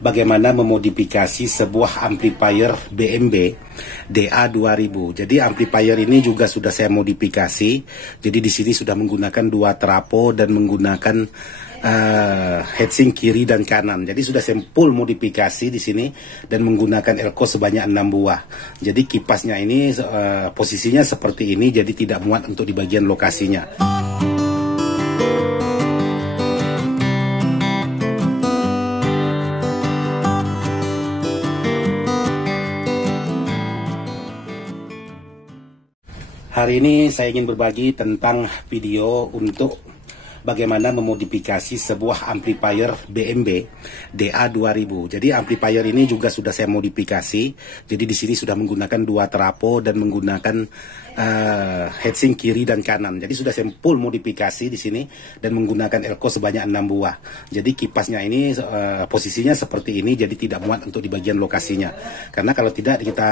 bagaimana memodifikasi sebuah amplifier BMB DA2000. Jadi amplifier ini juga sudah saya modifikasi. Jadi di sini sudah menggunakan 2 trapo dan menggunakan heatsink kiri dan kanan. Jadi sudah saya full modifikasi di sini dan menggunakan elko sebanyak 6 buah. Jadi kipasnya ini posisinya seperti ini, jadi tidak muat untuk di bagian lokasinya. Hari ini saya ingin berbagi tentang video untuk bagaimana memodifikasi sebuah amplifier BMB DA2000. Jadi amplifier ini juga sudah saya modifikasi. Jadi di sini sudah menggunakan 2 trapo dan menggunakan heatsink kiri dan kanan. Jadi sudah saya full modifikasi di sini dan menggunakan elko sebanyak 6 buah. Jadi kipasnya ini posisinya seperti ini, jadi tidak muat untuk di bagian lokasinya. Karena kalau tidak kita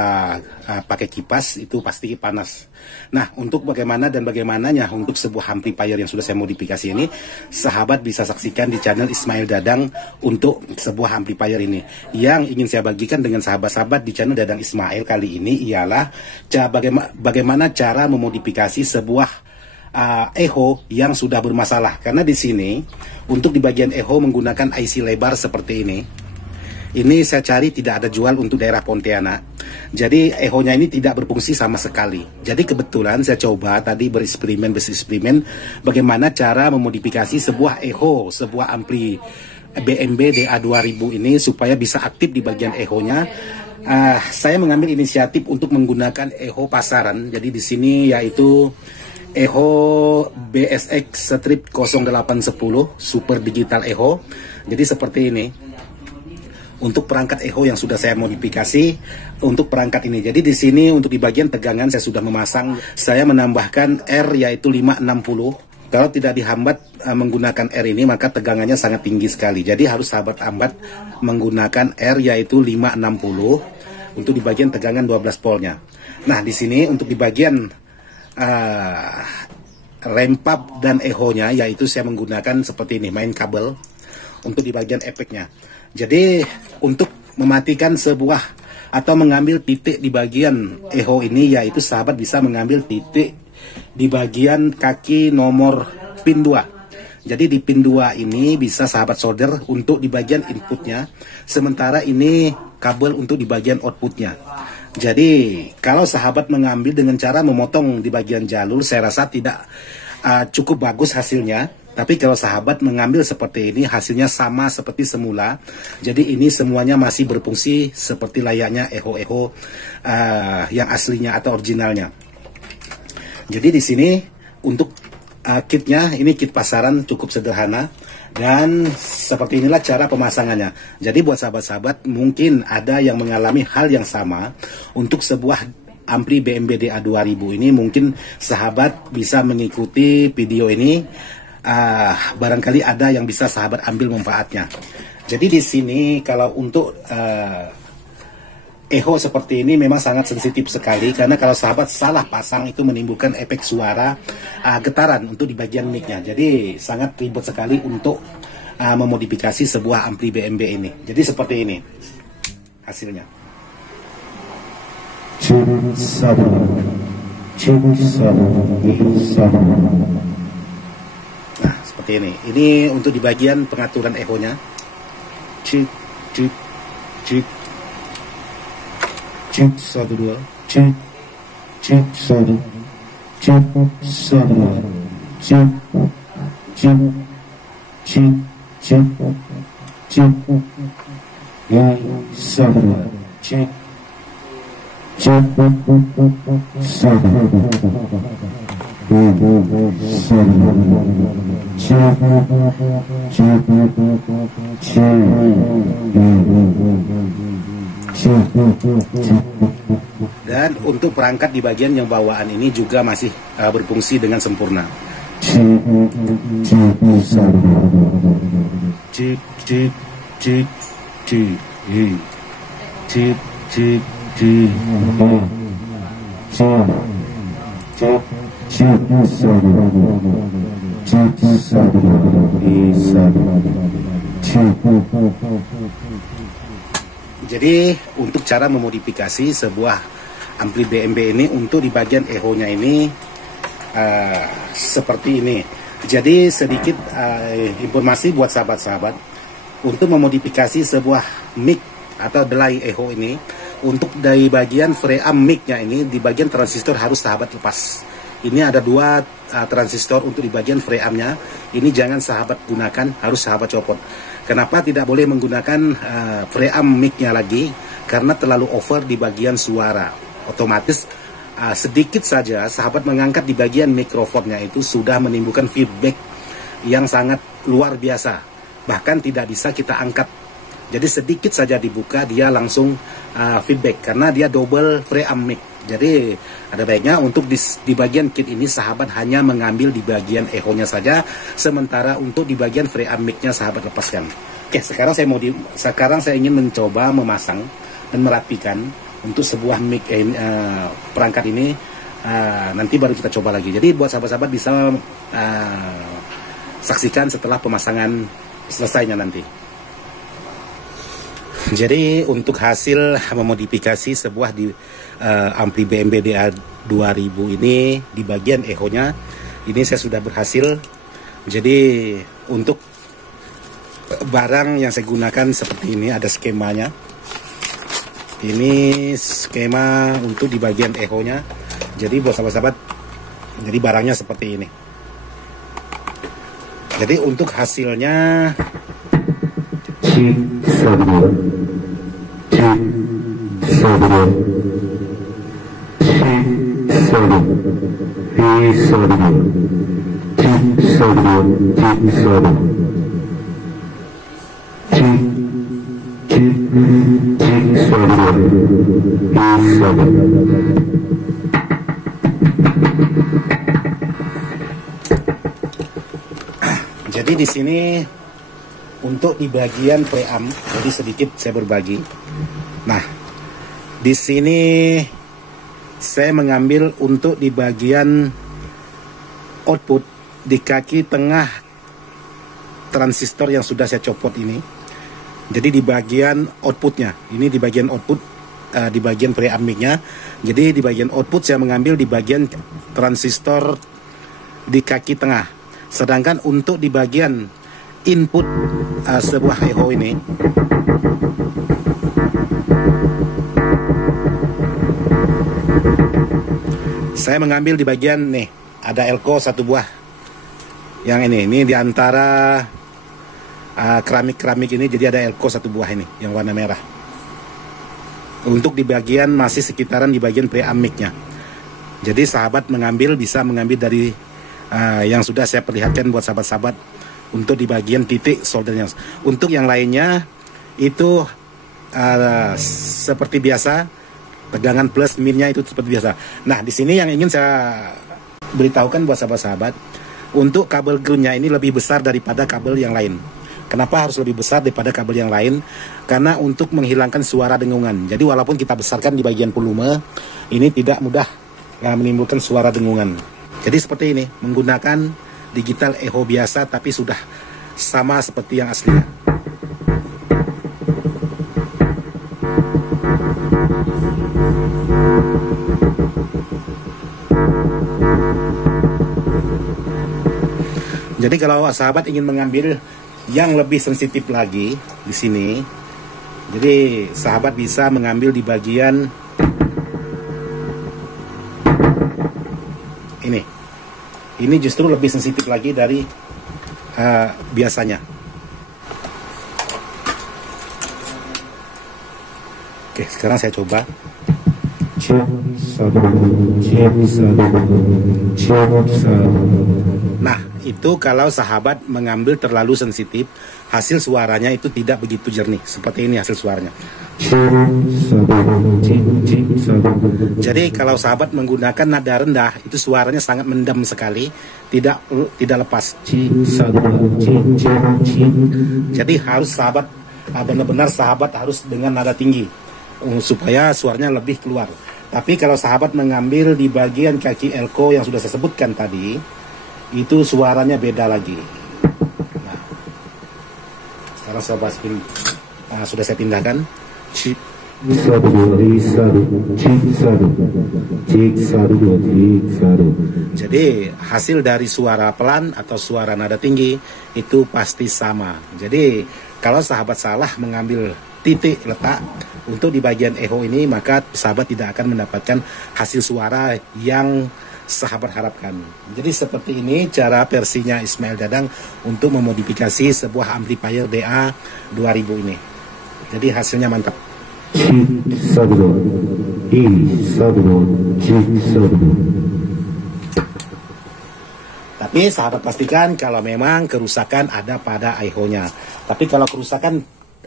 pakai kipas itu pasti panas. Nah, untuk bagaimananya untuk sebuah amplifier yang sudah saya modifikasi ini, sahabat bisa saksikan di channel Ismail Dadang untuk sebuah amplifier ini. Yang ingin saya bagikan dengan sahabat-sahabat di channel Dadang Ismail kali ini ialah bagaimana cara memodifikasi sebuah echo yang sudah bermasalah. Karena di sini untuk di bagian echo menggunakan IC lebar seperti ini. Ini saya cari tidak ada jual untuk daerah Pontianak. Jadi echo-nya ini tidak berfungsi sama sekali. Jadi kebetulan saya coba tadi bereksperimen bagaimana cara memodifikasi sebuah echo, sebuah ampli BMB DA2000 ini supaya bisa aktif di bagian echo-nya. Saya mengambil inisiatif untuk menggunakan echo pasaran. Jadi di sini yaitu echo BSX strip 0810 super digital echo. Jadi seperti ini. Untuk perangkat echo yang sudah saya modifikasi untuk perangkat ini. Jadi di sini untuk di bagian tegangan saya sudah memasang, saya menambahkan R yaitu 560. Kalau tidak dihambat menggunakan R ini maka tegangannya sangat tinggi sekali. Jadi harus sahabat hambat menggunakan R yaitu 560 untuk di bagian tegangan 12 voltnya. Nah, di sini untuk di bagian ramp up dan echo-nya yaitu saya menggunakan seperti ini, main kabel untuk di bagian efeknya. Jadi untuk mematikan sebuah atau mengambil titik di bagian echo ini yaitu sahabat bisa mengambil titik di bagian kaki nomor pin 2. Jadi di pin 2 ini bisa sahabat solder untuk di bagian inputnya, sementara ini kabel untuk di bagian outputnya. Jadi kalau sahabat mengambil dengan cara memotong di bagian jalur, saya rasa tidak cukup bagus hasilnya. Tapi kalau sahabat mengambil seperti ini, hasilnya sama seperti semula. Jadi ini semuanya masih berfungsi seperti layaknya echo-echo yang aslinya atau originalnya. Jadi di sini untuk kitnya, ini kit pasaran cukup sederhana. Dan seperti inilah cara pemasangannya. Jadi buat sahabat-sahabat mungkin ada yang mengalami hal yang sama untuk sebuah ampli BMB DA2000 ini, mungkin sahabat bisa mengikuti video ini. Barangkali ada yang bisa sahabat ambil manfaatnya. Jadi di sini kalau untuk echo seperti ini memang sangat sensitif sekali, karena kalau sahabat salah pasang itu menimbulkan efek suara getaran untuk di bagian mic-nya. Jadi sangat ribet sekali untuk memodifikasi sebuah ampli BMB ini. Jadi seperti ini hasilnya. Nah, seperti ini. Ini untuk di bagian pengaturan echo-nya. Cik, cik, cik, cik, 1, 2, cik, cik, 1, cik, 1, cik, cik, cik, cik, cik, ya, 1, cik, cik, 1. Dan untuk perangkat di bagian yang bawaan ini juga masih berfungsi dengan sempurna. Cik, cik, cik, cik, cik, cik, cik, cik, cik, Jadi untuk cara memodifikasi sebuah ampli BMB ini untuk di bagian echo-nya ini seperti ini. Jadi sedikit informasi buat sahabat-sahabat untuk memodifikasi sebuah mic atau delay echo ini. Untuk dari bagian preamp mic-nya ini, di bagian transistor harus sahabat lepas. Ini ada dua transistor untuk di bagian preamp-nya. Ini jangan sahabat gunakan, harus sahabat copot. Kenapa tidak boleh menggunakan preamp mic-nya lagi? Karena terlalu over di bagian suara. Otomatis sedikit saja sahabat mengangkat di bagian mikrofonnya itu sudah menimbulkan feedback yang sangat luar biasa. Bahkan tidak bisa kita angkat. Jadi sedikit saja dibuka dia langsung feedback karena dia double preamp mic. Jadi ada baiknya untuk di bagian kit ini sahabat hanya mengambil di bagian echo-nya saja, sementara untuk di bagian preamp mic-nya sahabat lepaskan. Oke, sekarang saya ingin mencoba memasang dan merapikan untuk sebuah mic perangkat ini. Nanti baru kita coba lagi. Jadi buat sahabat-sahabat bisa saksikan setelah pemasangan selesainya nanti. Jadi untuk hasil memodifikasi sebuah ampli BMB DA2000 ini di bagian echo-nya ini saya sudah berhasil. Jadi untuk barang yang saya gunakan seperti ini, ada skemanya. Ini skema untuk di bagian echo-nya. Jadi buat sahabat-sahabat, jadi barangnya seperti ini. Jadi untuk hasilnya jadi di sini untuk di bagian preamp, jadi sedikit saya berbagi. Nah, di sini saya mengambil untuk di bagian output di kaki tengah transistor yang sudah saya copot ini. Jadi di bagian outputnya, ini di bagian output, di bagian preamp mic-nya. Jadi di bagian output saya mengambil di bagian transistor di kaki tengah. Sedangkan untuk di bagian input sebuah echo ini, saya mengambil di bagian nih, ada elko satu buah. Yang ini di antara keramik ini, jadi ada elko satu buah ini yang warna merah. Untuk di bagian masih sekitaran di bagian preamp mic-nya. Jadi sahabat bisa mengambil dari yang sudah saya perlihatkan buat sahabat-sahabat untuk di bagian titik soldernya. Untuk yang lainnya itu seperti biasa, tegangan plus minnya itu seperti biasa. Nah, di sini yang ingin saya beritahukan buat sahabat-sahabat, untuk kabel groundnya ini lebih besar daripada kabel yang lain. Kenapa harus lebih besar daripada kabel yang lain? Karena untuk menghilangkan suara dengungan. Jadi walaupun kita besarkan di bagian volume, ini tidak mudah menimbulkan suara dengungan. Jadi seperti ini, menggunakan digital echo biasa tapi sudah sama seperti yang aslinya. Jadi kalau sahabat ingin mengambil yang lebih sensitif lagi di sini, jadi sahabat bisa mengambil di bagian ini. Ini justru lebih sensitif lagi dari biasanya. Oke, sekarang saya coba. Nah, itu kalau sahabat mengambil terlalu sensitif, hasil suaranya itu tidak begitu jernih. Seperti ini hasil suaranya. Jadi kalau sahabat menggunakan nada rendah, itu suaranya sangat mendem sekali, tidak lepas. Jadi harus sahabat benar-benar sahabat harus dengan nada tinggi supaya suaranya lebih keluar. Tapi kalau sahabat mengambil di bagian kaki elko yang sudah saya sebutkan tadi, itu suaranya beda lagi. Nah, Sekarang sudah saya pindahkan. Jadi hasil dari suara pelan atau suara nada tinggi itu pasti sama. Jadi kalau sahabat salah mengambil titik letak untuk di bagian echo ini, maka sahabat tidak akan mendapatkan hasil suara yang sahabat harapkan. Jadi seperti ini cara versinya Ismail Dadang untuk memodifikasi sebuah amplifier DA 2000 ini. Jadi hasilnya mantap. Tapi sahabat pastikan kalau memang kerusakan ada pada echo-nya. Tapi kalau kerusakan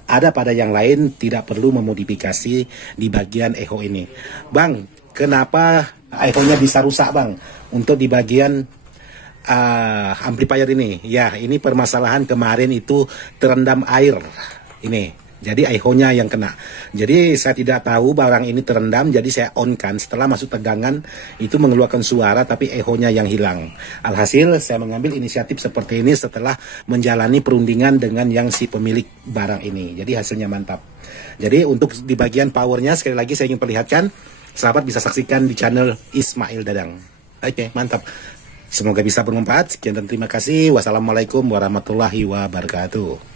ada pada yang lain, tidak perlu memodifikasi di bagian echo ini. Bang, kenapa echo-nya bisa rusak bang? Untuk di bagian amplifier ini. Ya, ini permasalahan kemarin itu terendam air. Ini. Jadi echo-nya yang kena. Jadi saya tidak tahu barang ini terendam, jadi saya on-kan. Setelah masuk tegangan, itu mengeluarkan suara, tapi echo-nya yang hilang. Alhasil, saya mengambil inisiatif seperti ini setelah menjalani perundingan dengan yang si pemilik barang ini. Jadi hasilnya mantap. Jadi untuk di bagian powernya, sekali lagi saya ingin perlihatkan, sahabat bisa saksikan di channel Ismail Dadang. Oke, mantap. Semoga bisa bermanfaat. Sekian dan terima kasih. Wassalamualaikum warahmatullahi wabarakatuh.